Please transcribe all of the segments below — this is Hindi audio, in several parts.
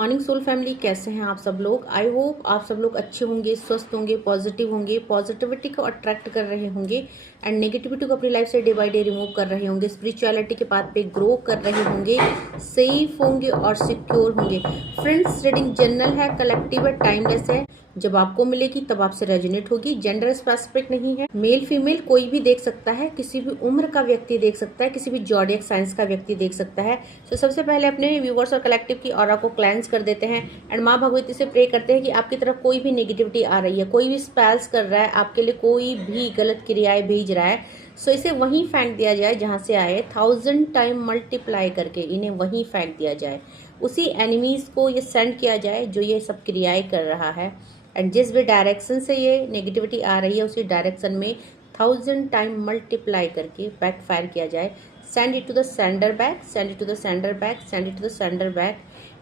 मॉर्निंग सोल फैमिली, कैसे हैं आप सब लोग। आई होप आप सब लोग अच्छे होंगे, स्वस्थ होंगे, पॉजिटिव होंगे, पॉजिटिविटी को अट्रैक्ट कर रहे होंगे एंड नेगेटिविटी को अपनी लाइफ से डे बाय डे रिमूव कर रहे होंगे, स्पिरिचुअलिटी के पाथ पे ग्रो कर रहे होंगे, सेफ होंगे और सिक्योर होंगे। फ्रेंड्स, रीडिंग जनरल है, कलेक्टिव है, टाइमलेस है। जब आपको मिलेगी तब आपसे रेजोनेट होगी। जेंडर स्पेसिफिक नहीं है, मेल फीमेल कोई भी देख सकता है, किसी भी उम्र का व्यक्ति देख सकता है, किसी भी जॉडियक साइंस का व्यक्ति देख सकता है। तो सबसे पहले अपने व्यूवर्स और कलेक्टिव की ऑरा को क्लेंस कर देते हैं एंड माँ भगवती से प्रे करते हैं कि आपकी तरफ कोई भी नेगेटिविटी आ रही है, कोई भी स्पेल्स कर रहा है, आपके लिए कोई भी गलत क्रियाएं भेज रहा है, सो इसे वहीं फेंक दिया जाए जहाँ से आए, 1000 टाइम मल्टीप्लाई करके इन्हें वहीं फेंक दिया जाए। उसी एनिमीज को ये सेंड किया जाए जो ये सब क्रियाएं कर रहा है एंड जिस भी डायरेक्शन से ये नेगेटिविटी आ रही है उसी डायरेक्शन में 1000 टाइम मल्टीप्लाई करके बैक फायर किया जाए। Send it to the sender back, send it to the sender back, send it to the sender back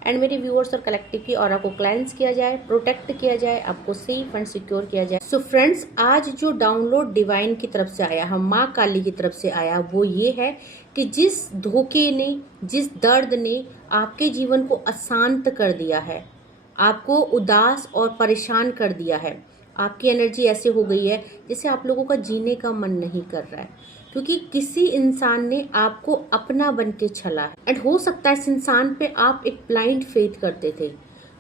and मेरे व्यूअर्स और कलेक्टिव की ऑरा को क्लेंस किया जाए, प्रोटेक्ट किया जाए, आपको सेफ एंड सिक्योर किया जाए। सो फ्रेंड्स, आज जो डाउनलोड डिवाइन की तरफ से आया, हम माँ काली की तरफ से आया, वो ये है कि जिस धोखे ने, जिस दर्द ने आपके जीवन को अशांत कर दिया है, आपको उदास और परेशान कर दिया है, आपकी एनर्जी ऐसे हो गई है जैसे आप लोगों का जीने का मन नहीं कर रहा है, क्योंकि किसी इंसान ने आपको अपना बन के छला है एंड हो सकता है इस इंसान पे आप एक ब्लाइंड फेथ करते थे,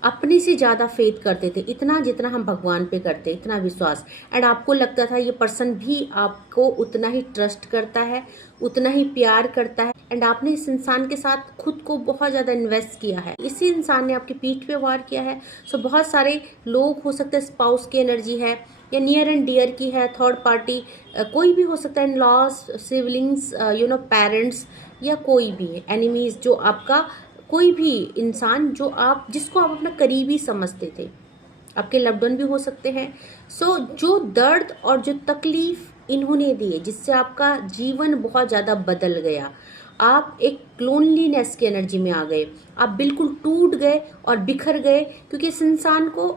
अपने से ज़्यादा फेथ करते थे, इतना जितना हम भगवान पे करते, इतना विश्वास, एंड आपको लगता था ये पर्सन भी आपको उतना ही ट्रस्ट करता है, उतना ही प्यार करता है एंड आपने इस इंसान के साथ खुद को बहुत ज़्यादा इन्वेस्ट किया है। इसी इंसान ने आपकी पीठ पे वार किया है। सो बहुत सारे लोग हो सकते हैं, स्पाउस की एनर्जी है या नियर एंड डियर की है, थर्ड पार्टी कोई भी हो सकता है, इन लॉज, सिबलिंग्स, पेरेंट्स या कोई भी एनिमीज, जो आपका कोई भी इंसान जो आप जिसको आप अपना करीबी समझते थे, आपके लव्ड वन भी हो सकते हैं। सो जो दर्द और जो तकलीफ इन्होंने दिए, जिससे आपका जीवन बहुत ज़्यादा बदल गया, आप एक लोनलीनेस की एनर्जी में आ गए, आप बिल्कुल टूट गए और बिखर गए, क्योंकि इस इंसान को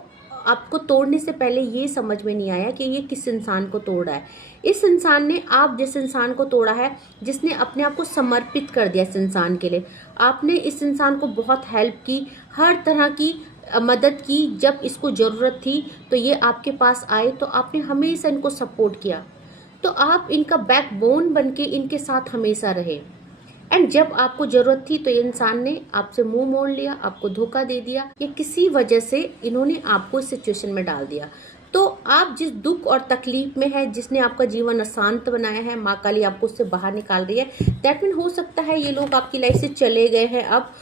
आपको तोड़ने से पहले ये समझ में नहीं आया कि ये किस इंसान को तोड़ा है। इस इंसान ने आप जिस इंसान को तोड़ा है, जिसने अपने आप को समर्पित कर दिया इस इंसान के लिए, आपने इस इंसान को बहुत हेल्प की, हर तरह की मदद की। जब इसको ज़रूरत थी तो ये आपके पास आए, तो आपने हमेशा इनको सपोर्ट किया, तो आप इनका बैकबोन बन के इनके साथ हमेशा रहे एंड जब आपको जरूरत थी तो ये इंसान ने आपसे मुंह मोड़ लिया, आपको धोखा दे दिया, या किसी वजह से इन्होंने आपको इस सिचुएशन में डाल दिया। तो आप जिस दुख और तकलीफ में है, जिसने आपका जीवन अशांत बनाया है, माँ काली आपको उससे बाहर निकाल रही है। दैट मीन हो सकता है ये लोग आपकी लाइफ से चले गए हैं अब,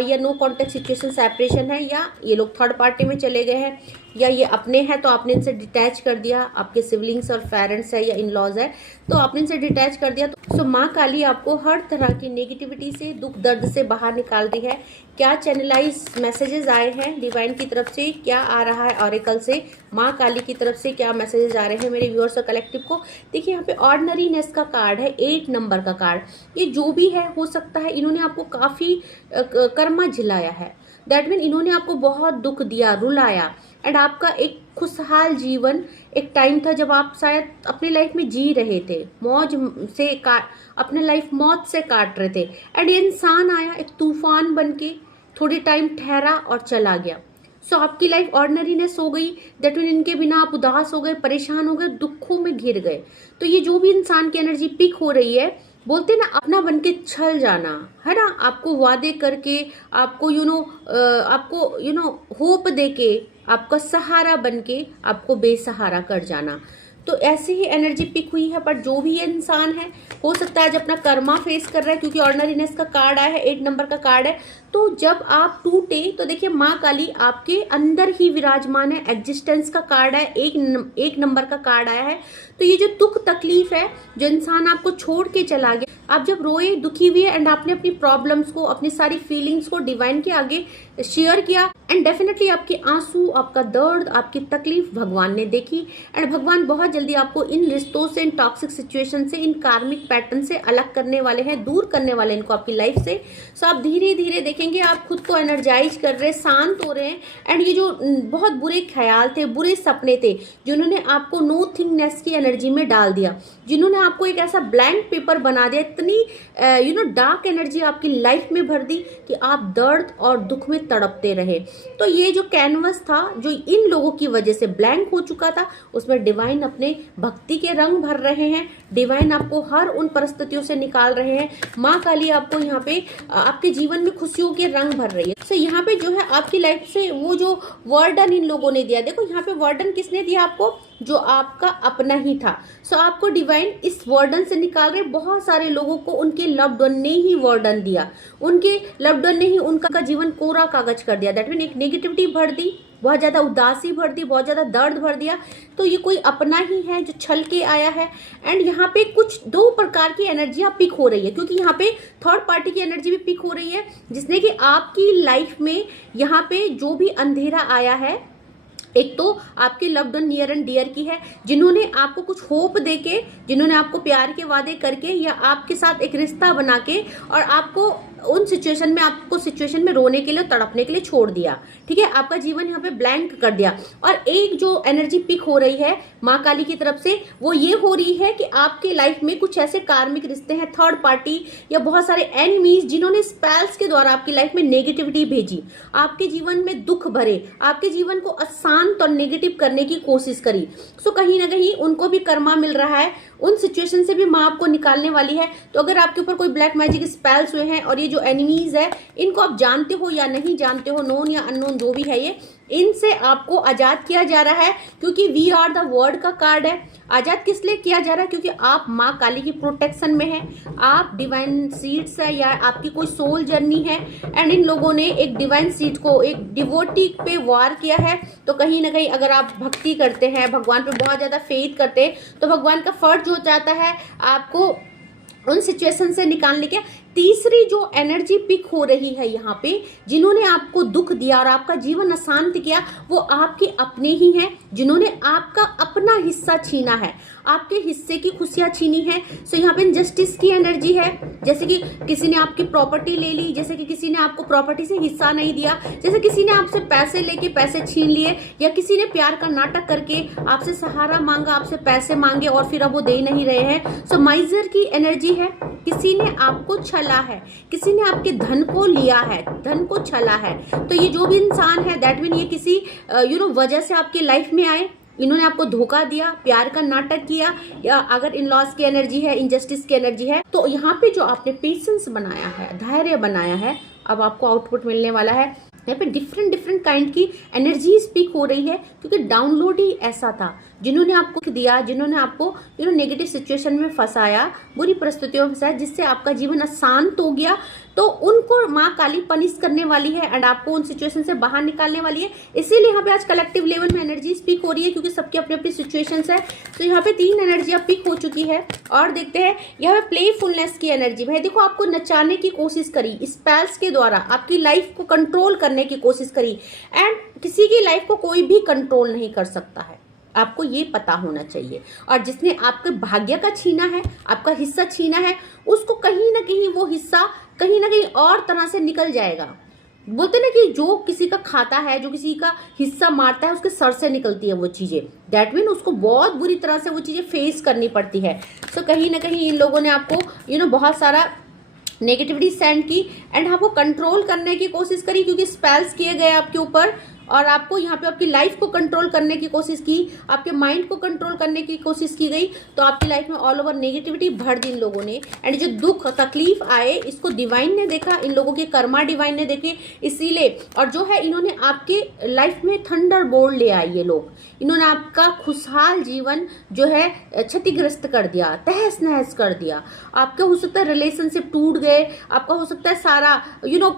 या नो कॉन्टेक्ट सिचुएशन, सेपरेशन है, या ये लोग थर्ड पार्टी में चले गए हैं, या ये अपने हैं तो आपने इनसे डिटैच कर दिया, आपके सिबलिंग्स और पेरेंट्स है या इन लॉज है तो आपने इनसे डिटैच कर दिया। सो माँ काली आपको हर तरह की नेगेटिविटी से, दुख दर्द से बाहर निकाल रही है। क्या चैनलाइज मैसेजेस आए हैं डिवाइन की तरफ से, क्या आ रहा है ऑरेकल से, माँ काली की तरफ से क्या मैसेजेस आ रहे हैं मेरे व्यूअर्स और कलेक्टिव को। देखिए यहाँ पे ऑर्डिनरीनेस का कार्ड है, 8 नंबर का कार्ड। ये जो भी है, हो सकता है इन्होंने आपको काफ़ी कर्मा झिलाया है। दैट मीन इन्होंने आपको बहुत दुख दिया, रुलाया एंड आपका एक खुशहाल जीवन, एक टाइम था जब आप शायद अपनी लाइफ में जी रहे थे, मौज से अपने लाइफ मौत से काट रहे थे एंड ये इंसान आया एक तूफान बन के, थोड़ी टाइम ठहरा और चला गया। सो आपकी लाइफ ऑर्डिनरीनेस हो गई। दैट मीन इनके बिना आप उदास हो गए, परेशान हो गए, दुखों में घिर गए। तो ये जो भी इंसान की एनर्जी पिक हो रही है, बोलते ना अपना बन के छल जाना, है ना, आपको वादे करके, आपको आपको होप दे के, आपका सहारा बन के आपको बेसहारा कर जाना। तो ऐसी ही एनर्जी पिक हुई है। पर जो भी ये इंसान है, हो सकता है आज अपना कर्मा फेस कर रहा है, क्योंकि ऑर्डिनरीनेस का कार्ड आया है, 8 नंबर का कार्ड है। तो जब आप टूटे तो देखिए माँ काली आपके अंदर ही विराजमान है, एग्जिस्टेंस का कार्ड है, एक नंबर का कार्ड आया है। तो ये जो दुख तकलीफ है, जो इंसान आपको छोड़ के चला गया, आप जब रोए, दुखी हुए एंड आपने अपनी प्रॉब्लम्स को, अपनी सारी फीलिंग्स को डिवाइन के आगे शेयर किया एंड डेफिनेटली आपके आंसू, आपका दर्द, आपकी तकलीफ भगवान ने देखी एंड भगवान बहुत जल्दी आपको इन रिश्तों से, इन टॉक्सिक सिचुएशन से, इन कार्मिक पैटर्न से अलग करने वाले हैं, दूर करने वाले इनको आपकी लाइफ से। सो आप धीरे धीरे देखेंगे आप खुद को एनर्जाइज कर रहे हैं, शांत हो रहे हैं एंड ये जो बहुत बुरे ख्याल थे, बुरे सपने थे, जिन्होंने आपको नो थिंगनेस की एनर्जी में डाल दिया, जिन्होंने आपको एक ऐसा ब्लैंक पेपर बना दिया, इतनी डार्क एनर्जी आपकी लाइफ में भर दी कि आप दर्द और दुख में तड़पते रहे। तो ये जो कैनवस था जो इन लोगों की वजह से ब्लैंक हो चुका था, उसमें डिवाइन अपने भक्ति के रंग भर रहे हैं। डिवाइन आपको हर उन परिस्थितियों से निकाल रहे हैं। माँ काली आपको यहाँ पे आपके जीवन में खुशियों के रंग भर रही है। तो यहाँ पे जो है आपकी लाइफ से वो जो वर्डन इन लोगों ने दिया, देखो यहाँ पे वर्डन किसने दिया आपको, जो आपका अपना ही था। सो आपको डिवाइन इस वर्डन से निकाल रहे। बहुत सारे लोगों को उनके लव्ड वन ने ही वर्डन दिया, उनके लव्ड वन ने ही उनका जीवन कोरा कागज कर दिया। दैट मीन एक नेगेटिविटी भर दी, बहुत ज्यादा उदासी भर दी, बहुत ज्यादा दर्द भर दिया। तो ये कोई अपना ही है जो छल के आया है। एंड यहाँ पे कुछ दो प्रकार की एनर्जियां पिक हो रही है, क्योंकि यहाँ पे थर्ड पार्टी की एनर्जी भी पिक हो रही है, जिसने कि आपकी लाइफ में यहाँ पे जो भी अंधेरा आया है, एक तो आपके loved one near and dear की है, जिन्होंने आपको कुछ होप देके, जिन्होंने आपको प्यार के वादे करके या आपके साथ एक रिश्ता बना के और आपको उन सिचुएशन में, आपको सिचुएशन में रोने के लिए, तड़पने के लिए छोड़ दिया। ठीक है, आपका जीवन यहाँ पे ब्लैंक कर दिया। और एक जो एनर्जी पिक हो रही है माँ काली की तरफ से, वो ये हो रही है कि आपके लाइफ में कुछ ऐसे कार्मिक रिश्ते हैं, थर्ड पार्टी या बहुत सारे एनिमीज, जिन्होंने स्पेल्स के द्वारा आपकी लाइफ में नेगेटिविटी भेजी, आपके जीवन में दुख भरे, आपके जीवन को अशांत और नेगेटिव करने की कोशिश करी। सो कहीं ना कहीं उनको भी कर्मा मिल रहा है, उन सिचुएशन से भी माँ आपको निकालने वाली है। तो अगर आपके ऊपर कोई ब्लैक मैजिक स्पेल्स हुए हैं और ये जो एनिमीज है, इनको आप जानते हो या नहीं जानते हो, नोन या अननोन जो भी है, ये इनसे आपको आजाद किया जा रहा है, क्योंकि वी आर द वर्ड का कार्ड है। आजाद किस लिए किया जा रहा है, क्योंकि आप माँ काली की प्रोटेक्शन में हैं, आप डिवाइन सीड्स है या आपकी कोई सोल जर्नी है। एंड इन लोगों ने एक डिवाइन सीड को, एक डिवोटी पे वार किया है। तो कहीं ना कहीं अगर आप भक्ति करते हैं, भगवान पे बहुत ज्यादा फेथ करते हैं, तो भगवान का फर्ज हो जाता है आपको उन सिचुएशन से निकालने के। तीसरी जो एनर्जी पिक हो रही है यहाँ पे, जिन्होंने आपको दुख दिया और आपका जीवन अशांत किया, वो आपके अपने ही हैं, जिन्होंने आपका अपना हिस्सा छीना है, आपके हिस्से की खुशियां छीनी है। सो यहाँ पे इनजस्टिस की एनर्जी है, जैसे कि किसी ने आपकी प्रॉपर्टी ले ली, जैसे कि किसी ने आपको प्रॉपर्टी से हिस्सा नहीं दिया, जैसे किसी ने आपसे पैसे लेके पैसे छीन लिए, या किसी ने प्यार का नाटक करके आपसे सहारा मांगा, आपसे पैसे मांगे और फिर अब वो दे नहीं रहे हैं। सो माइजर की एनर्जी है, किसी ने आपको छला है, किसी ने आपके धन को लिया है, धन को छला है। तो ये जो भी इंसान है, दैट मीन ये किसी वजह से आपकी लाइफ में आए, इन्होंने आपको धोखा दिया, प्यार का नाटक किया, या अगर इन लॉस की एनर्जी है, इनजस्टिस की एनर्जी है, तो यहाँ पे जो आपने पेशेंस बनाया है, धैर्य बनाया है, अब आपको आउटपुट मिलने वाला है। यहाँ पे डिफरेंट काइंड की एनर्जी स्पीक हो रही है, क्योंकि डाउनलोड ही ऐसा था, जिन्होंने आपको दिया, जिन्होंने आपको नेगेटिव सिचुएशन में फंसाया, बुरी परिस्थितियों में फंसाया, जिससे आपका जीवन अशांत हो गया, तो उनको माँ काली पनिश करने वाली है एंड आपको उन सिचुएशन से बाहर निकालने वाली है। इसीलिए यहाँ पे आज कलेक्टिव लेवल में एनर्जी स्पीक हो रही है, क्योंकि सबकी अपनी अपनी सिचुएशंस है। तो यहाँ पे 3 एनर्जियाँ पिक हो चुकी है। और देखते हैं यहाँ पे प्लेफुलनेस की एनर्जी। भाई देखो, आपको नचाने की कोशिश करी, स्पेल्स के द्वारा आपकी लाइफ को कंट्रोल करने की कोशिश करी। एंड किसी की लाइफ को कोई भी कंट्रोल नहीं कर सकता है, आपको ये पता होना चाहिए। और जिसने आपके भाग्य का छीना है, आपका हिस्सा छीना है, उसको कहीं ना कहीं वो हिस्सा कहीं ना कहीं और तरह से निकल जाएगा। बोलते ना कि जो किसी का खाता है, जो किसी का हिस्सा मारता है, उसके सर से निकलती है वो चीजें। दैट मीन उसको बहुत बुरी तरह से वो चीजें फेस करनी पड़ती है। सो कहीं ना कहीं इन लोगों ने आपको बहुत सारा नेगेटिविटी सेंड की एंड आपको कंट्रोल करने की कोशिश करी, क्योंकि स्पेल्स किए गए आपके ऊपर, और आपको यहाँ पे आपकी लाइफ को कंट्रोल करने की कोशिश की, आपके माइंड को कंट्रोल करने की कोशिश की गई। तो आपकी लाइफ में ऑल ओवर नेगेटिविटी भर दी इन लोगों ने। एंड जो दुख तकलीफ आए, इसको डिवाइन ने देखा, इन लोगों के कर्मा डिवाइन ने देखे, इसीलिए। और जो है, इन्होंने आपके लाइफ में थंडर बोल्ट ले आए ये लोग, इन्होंने आपका खुशहाल जीवन जो है क्षतिग्रस्त कर दिया, तहस नहस कर दिया। आपका हो सकता है रिलेशनशिप टूट गए, आपका हो सकता है सारा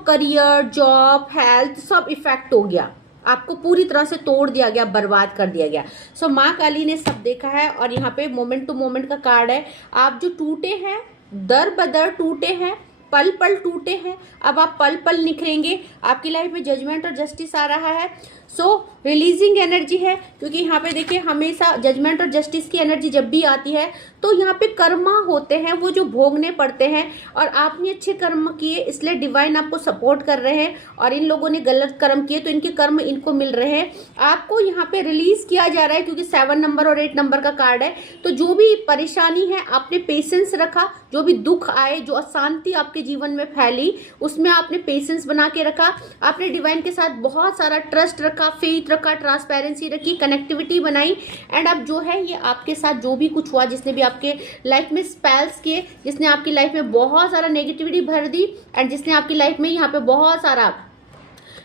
करियर, जॉब, हेल्थ सब इफेक्ट हो गया, आपको पूरी तरह से तोड़ दिया गया, बर्बाद कर दिया गया। सो माँ काली ने सब देखा है। और यहाँ पे मोमेंट टू मोमेंट का कार्ड है। आप जो टूटे हैं, दर बदर टूटे हैं, पल पल टूटे हैं, अब आप पल पल निखरेंगे। आपकी लाइफ में जजमेंट और जस्टिस आ रहा है। सो रिलीजिंग एनर्जी है, क्योंकि यहाँ पे देखिए हमेशा जजमेंट और जस्टिस की एनर्जी जब भी आती है तो यहाँ पे कर्मा होते हैं वो जो भोगने पड़ते हैं, और आपने अच्छे कर्म किए इसलिए डिवाइन आपको सपोर्ट कर रहे हैं, और इन लोगों ने गलत कर्म किए तो इनके कर्म इनको मिल रहे हैं। आपको यहाँ पे रिलीज किया जा रहा है क्योंकि 7 नंबर और 8 नंबर का कार्ड है। तो जो भी परेशानी है आपने पेशेंस रखा, जो भी दुख आए, जो अशांति आपके जीवन में फैली, उसमें आपने पेशेंस बना के रखा, आपने डिवाइन के साथ बहुत सारा ट्रस्ट रखा, फेथ रखा, ट्रांसपेरेंसी रखी, कनेक्टिविटी बनाई, एंड अब जो है ये आपके साथ जो भी कुछ हुआ, जिसने भी आपके लाइफ में स्पेल्स किए, जिसने आपकी लाइफ में बहुत सारा नेगेटिविटी भर दी, एंड जिसने आपकी लाइफ में यहाँ पे बहुत सारा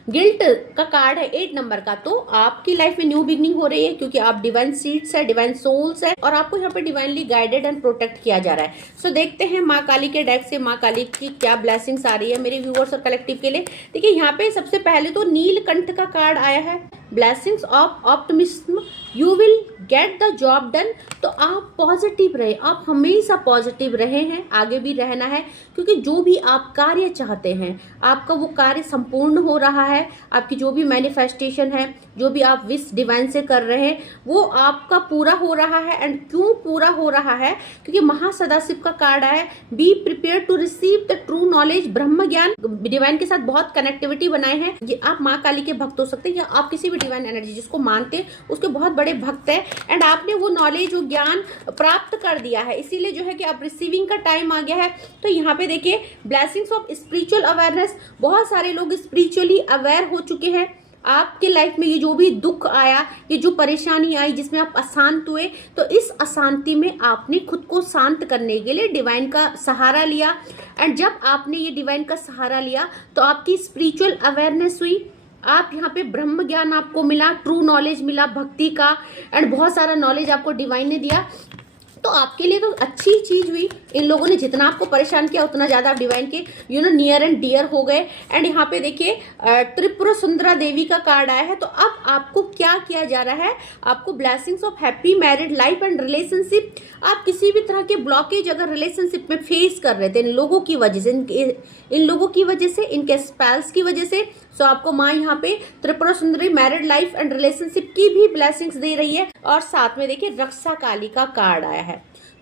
गिल्ट का कार्ड है 8 नंबर का, तो आपकी लाइफ में न्यू बिगनिंग हो रही है क्योंकि आप डिवाइन सीड्स है, डिवाइन सोल्स है, और आपको यहाँ पे डिवाइनली गाइडेड एंड प्रोटेक्ट किया जा रहा है। सो देखते हैं माँ काली के डेक से माँ काली की क्या ब्लेसिंग्स आ रही है मेरे व्यूअर्स और कलेक्टिव के लिए। देखिए यहाँ पे सबसे पहले तो नीलकंठ का कार्ड आया है, blessings of optimism, you will get the job done. तो आप पॉजिटिव रहे, आप हमेशा पॉजिटिव रहे हैं, आगे भी रहना है, क्योंकि जो भी आप कार्य चाहते हैं आपका वो कार्य संपूर्ण हो रहा है। आपकी जो भी मैनिफेस्टेशन है, जो भी आप विश डिवाइन से कर रहे हैं वो आपका पूरा हो रहा है। एंड क्यों पूरा हो रहा है? क्योंकि महासदाशिव का कार्ड आया है, be prepare to receive the true knowledge, ब्रह्म ज्ञान। डिवाइन के साथ बहुत कनेक्टिविटी बनाए हैं। ये आप माँ काली के भक्त हो सकते हैं, या आप किसी भी डिवाइन एनर्जी जिसको मानते हैं उसके बहुत बड़े भक्त है, एंड आपने वो नॉलेज, वो ज्ञान प्राप्त कर दिया है, इसीलिए जो है कि आप रिसीविंग का टाइम आ गया है। तो यहाँ पे देखिए ब्लेसिंग्स ऑफ स्पिरिचुअल अवेयरनेस, बहुत सारे लोग स्पिरिचुअली अवेयर हो चुके हैं। आपके लाइफ में ये जो भी दुख आया, ये जो परेशानी आई जिसमें आप अशांत हुए, तो इस अशांति में आपने खुद को शांत करने के लिए डिवाइन का सहारा लिया, एंड जब आपने ये डिवाइन का सहारा लिया तो आपकी स्पिरिचुअल अवेयरनेस हुई, आप यहाँ पे ब्रह्म ज्ञान आपको मिला, ट्रू नॉलेज मिला भक्ति का, एंड बहुत सारा नॉलेज आपको डिवाइन ने दिया। तो आपके लिए तो अच्छी चीज हुई। इन लोगों ने जितना आपको परेशान किया उतना ज्यादा आप डिवाइन के नियर एंड डियर हो गए। एंड यहाँ पे देखिए त्रिपुरा सुंदरा देवी का कार्ड आया है। तो अब आपको क्या किया जा रहा है? आपको blessings of happy married life and relationship. आप किसी भी तरह के ब्लॉकेज अगर रिलेशनशिप में फेस कर रहे थे इन लोगों की वजह से, इन लोगों की वजह से, इनके स्पेल्स की वजह से, सो आपको माँ यहाँ पे Tripura Sundari married life and relationship की भी ब्लेसिंग्स दे रही है। और साथ में देखिए रक्षा काली का कार्ड आया है।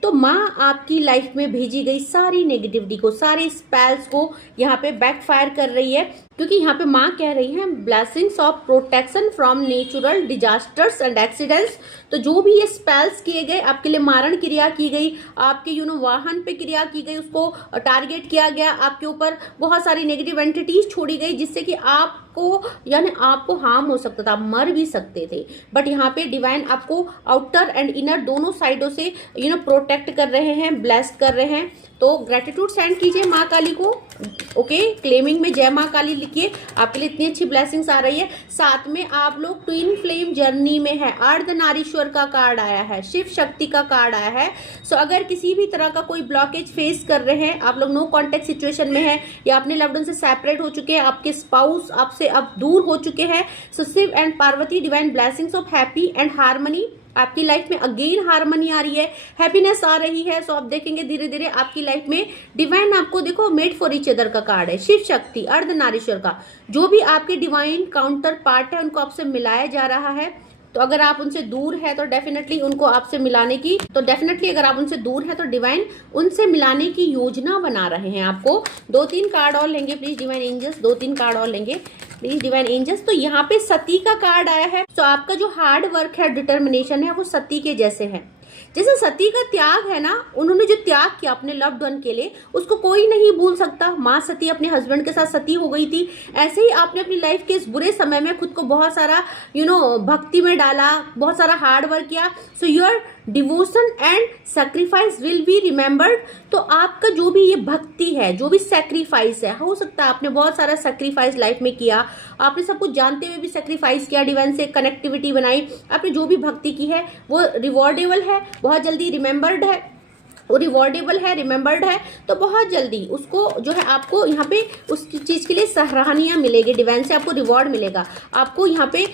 तो माँ आपकी लाइफ में भेजी गई सारी नेगेटिविटी को, सारे स्पेल्स को यहाँ पे बैकफायर कर रही है, क्योंकि यहाँ पे माँ कह रही है blessings of protection from natural disasters and accidents. तो जो भी ये स्पेल्स किए गए, आपके लिए मारण क्रिया की गई, आपके वाहन पे क्रिया की गई, उसको टारगेट किया गया, आपके ऊपर बहुत सारी नेगेटिव एंटिटीज छोड़ी गई जिससे कि आपको हार्म हो सकता था, आप मर भी सकते थे। बट यहाँ पे डिवाइन आपको आउटर एंड इनर दोनों साइडों से प्रोटेक्ट कर रहे हैं, ब्लेस्ड कर रहे हैं। तो ग्रेटिट्यूड सेंड कीजिए माँ काली को। ओके, क्लेमिंग में जय माँ काली लिखिए, आपके लिए इतनी अच्छी ब्लेसिंग्स आ रही है। साथ में आप लोग ट्विन फ्लेम जर्नी में है, अर्धनारीश्वर का कार्ड आया है, शिव शक्ति का कार्ड आया है। सो अगर किसी भी तरह का कोई ब्लॉकेज फेस कर रहे हैं, आप लोग नो कॉन्टेक्ट सिचुएशन में है, या अपने लव्ड वन से सेपरेट हो चुके हैं, आपके स्पाउस आपसे अब दूर हो चुके हैं, so Shiv and Parvati divine blessings of happy and harmony. आपकी लाइफ में अगेन हार्मनी आ रही है, हैप्पीनेस आ रही है। सो आप देखेंगे धीरे धीरे आपकी लाइफ में डिवाइन आपको, देखो मेड फॉर ईच अदर का कार्ड है, शिव शक्ति अर्धनारीश्वर का। जो भी आपके डिवाइन काउंटर पार्ट है उनको आपसे मिलाया जा रहा है। तो अगर आप उनसे दूर है तो डेफिनेटली उनको आपसे मिलाने की, अगर आप उनसे दूर है तो डिवाइन उनसे मिलाने की योजना बना रहे हैं। आपको 2-3 कार्ड और लेंगे प्लीज डिवाइन एंजल्स, 2-3 कार्ड और लेंगे प्लीज डिवाइन एंजल्स। तो यहाँ पे सती का कार्ड आया है। तो आपका जो हार्ड वर्क है, डिटर्मिनेशन है, वो सती के जैसे है। जैसे सती का त्याग है ना, उन्होंने जो त्याग किया अपने लव्ड वन के लिए, उसको कोई नहीं भूल सकता। माँ सती अपने हस्बैंड के साथ सती हो गई थी। ऐसे ही आपने अपनी लाइफ के इस बुरे समय में खुद को बहुत सारा भक्ति में डाला, बहुत सारा हार्ड वर्क किया। So your devotion and sacrifice will be remembered. तो आपका जो भी ये भक्ति है, जो भी सेक्रीफाइस है, हो सकता है आपने बहुत सारा सेक्रीफाइस लाइफ में किया, आपने सब कुछ जानते हुए भी सेक्रीफाइस किया, डिवाइन से कनेक्टिविटी बनाई, आपने जो भी भक्ति की है वो रिवॉर्डेबल है, बहुत जल्दी रिमेम्बर्ड है, वो रिवॉर्डेबल है, रिमेम्बर्ड है। तो बहुत जल्दी उसको जो है आपको यहाँ पे उस चीज के लिए सराहनीय मिलेगी, डिवाइन से आपको रिवॉर्ड मिलेगा, आपको यहाँ पे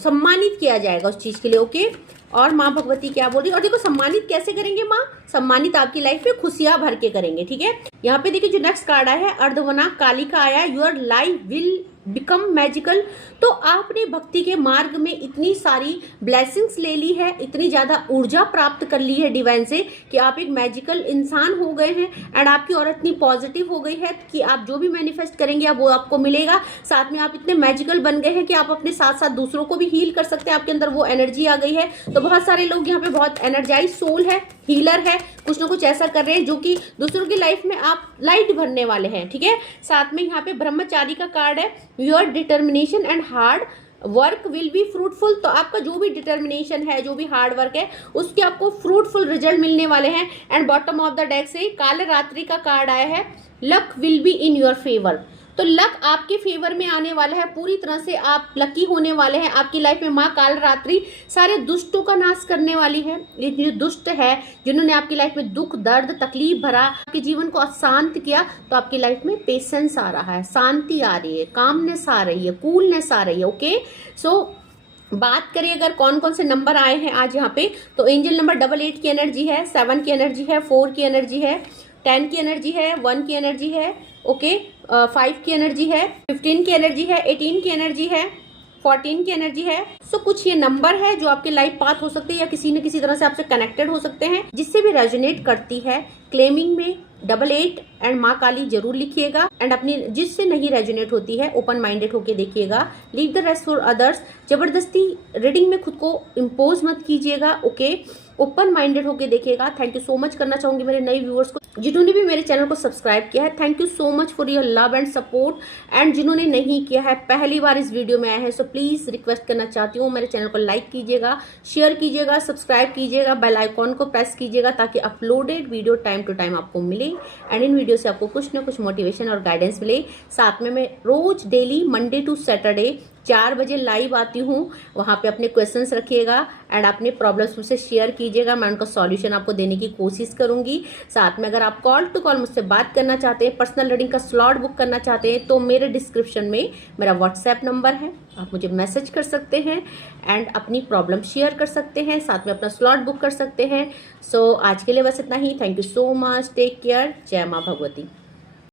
सम्मानित किया जाएगा उस चीज के लिए। ओके, और माँ भगवती क्या बोल रही है, और देखो सम्मानित कैसे करेंगे माँ, सम्मानित आपकी लाइफ में खुशियां भर के करेंगे। ठीक है, यहाँ पे देखिए जो नेक्स्ट कार्ड आया है अर्धवना काली का आया है, your life will become magical. तो आपने भक्ति के मार्ग में इतनी सारी ब्लेसिंग्स ले ली है, इतनी ज्यादा ऊर्जा प्राप्त कर ली है डिवाइन से कि आप एक मैजिकल इंसान हो गए हैं। एंड आपकी औरत इतनी पॉजिटिव हो गई है कि आप जो भी मैनिफेस्ट करेंगे वो आपको मिलेगा। साथ में आप इतने मैजिकल बन गए हैं कि आप अपने साथ साथ दूसरों को भी हील कर सकते हैं। आपके अंदर वो एनर्जी आ गई है। तो बहुत सारे लोग यहाँ पे बहुत एनर्जाइज सोल है, हीलर है, कुछ ना कुछ ऐसा कर रहे हैं जो कि दूसरों की लाइफ में आप लाइट भरने वाले हैं। ठीक है, साथ में यहाँ पे ब्रह्मचारी का कार्ड है। Your determination and hard work will be fruitful. तो आपका जो भी डिटर्मिनेशन है, जो भी हार्ड वर्क है, उसके आपको फ्रूटफुल रिजल्ट मिलने वाले हैं। And bottom of the deck से काल रात्रि का कार्ड आया है। Luck will be in your favour. तो लक आपके फेवर में आने वाला है, पूरी तरह से आप लकी होने वाले हैं। आपकी लाइफ में माँ काल रात्रि सारे दुष्टों का नाश करने वाली है। ये जो दुष्ट है, जिन्होंने आपकी लाइफ में दुख, दर्द, तकलीफ भरा, आपके जीवन को अशांत किया, तो आपकी लाइफ में पेशेंस आ रहा है, शांति आ रही है, कामनेस आ रही है, कूलनेस आ रही है। ओके, सो बात करें अगर कौन कौन से नंबर आए हैं आज यहाँ पे, तो एंजल नंबर 88 की एनर्जी है, 7 की एनर्जी है, 4 की एनर्जी है, 10 की एनर्जी है, 1 की एनर्जी है, ओके, 5 की एनर्जी है, 15 की एनर्जी है, 18 की एनर्जी है, 14 की एनर्जी है। सो कुछ ये नंबर है जो आपके लाइफ पाथ हो सकते हैं या किसी न किसी तरह से आपसे कनेक्टेड हो सकते हैं, जिससे भी रेजोनेट करती है। क्लेमिंग में 88 एंड माँ काली जरूर लिखिएगा। एंड अपनी जिससे नहीं रेजोनेट होती है ओपन माइंडेड होके देखिएगा। Leave the rest for others. जबरदस्ती रीडिंग में खुद को इम्पोज मत कीजिएगा। ओके, ओपन माइंडेड होके देखिएगा। थैंक यू सो मच करना चाहूंगी मेरे नए व्यूअर्स को, जिन्होंने भी मेरे चैनल को सब्सक्राइब किया है। Thank you so much for your love and support. And जिन्होंने नहीं किया है, पहली बार इस वीडियो में आए हैं, सो प्लीज रिक्वेस्ट करना चाहती हूँ, मेरे चैनल को लाइक कीजिएगा, शेयर कीजिएगा, सब्सक्राइब कीजिएगा, बेल आइकॉन को प्रेस कीजिएगा ताकि uploaded video time to time आपको मिले। एंड इन वीडियो से आपको कुछ ना कुछ मोटिवेशन और गाइडेंस मिले। साथ में मैं रोज डेली मंडे टू सैटरडे 4 बजे लाइव आती हूँ। वहाँ पे अपने क्वेश्चंस रखिएगा एंड अपने प्रॉब्लम्स मुझसे शेयर कीजिएगा। मैं उनका सॉल्यूशन आपको देने की कोशिश करूंगी। साथ में अगर आप कॉल टू कॉल मुझसे बात करना चाहते हैं, पर्सनल रीडिंग का स्लॉट बुक करना चाहते हैं, तो मेरे डिस्क्रिप्शन में मेरा व्हाट्सएप नंबर है, आप मुझे मैसेज कर सकते हैं एंड अपनी प्रॉब्लम शेयर कर सकते हैं, साथ में अपना स्लॉट बुक कर सकते हैं। सो आज के लिए बस इतना ही। Thank you so much, take care, जय माँ भगवती।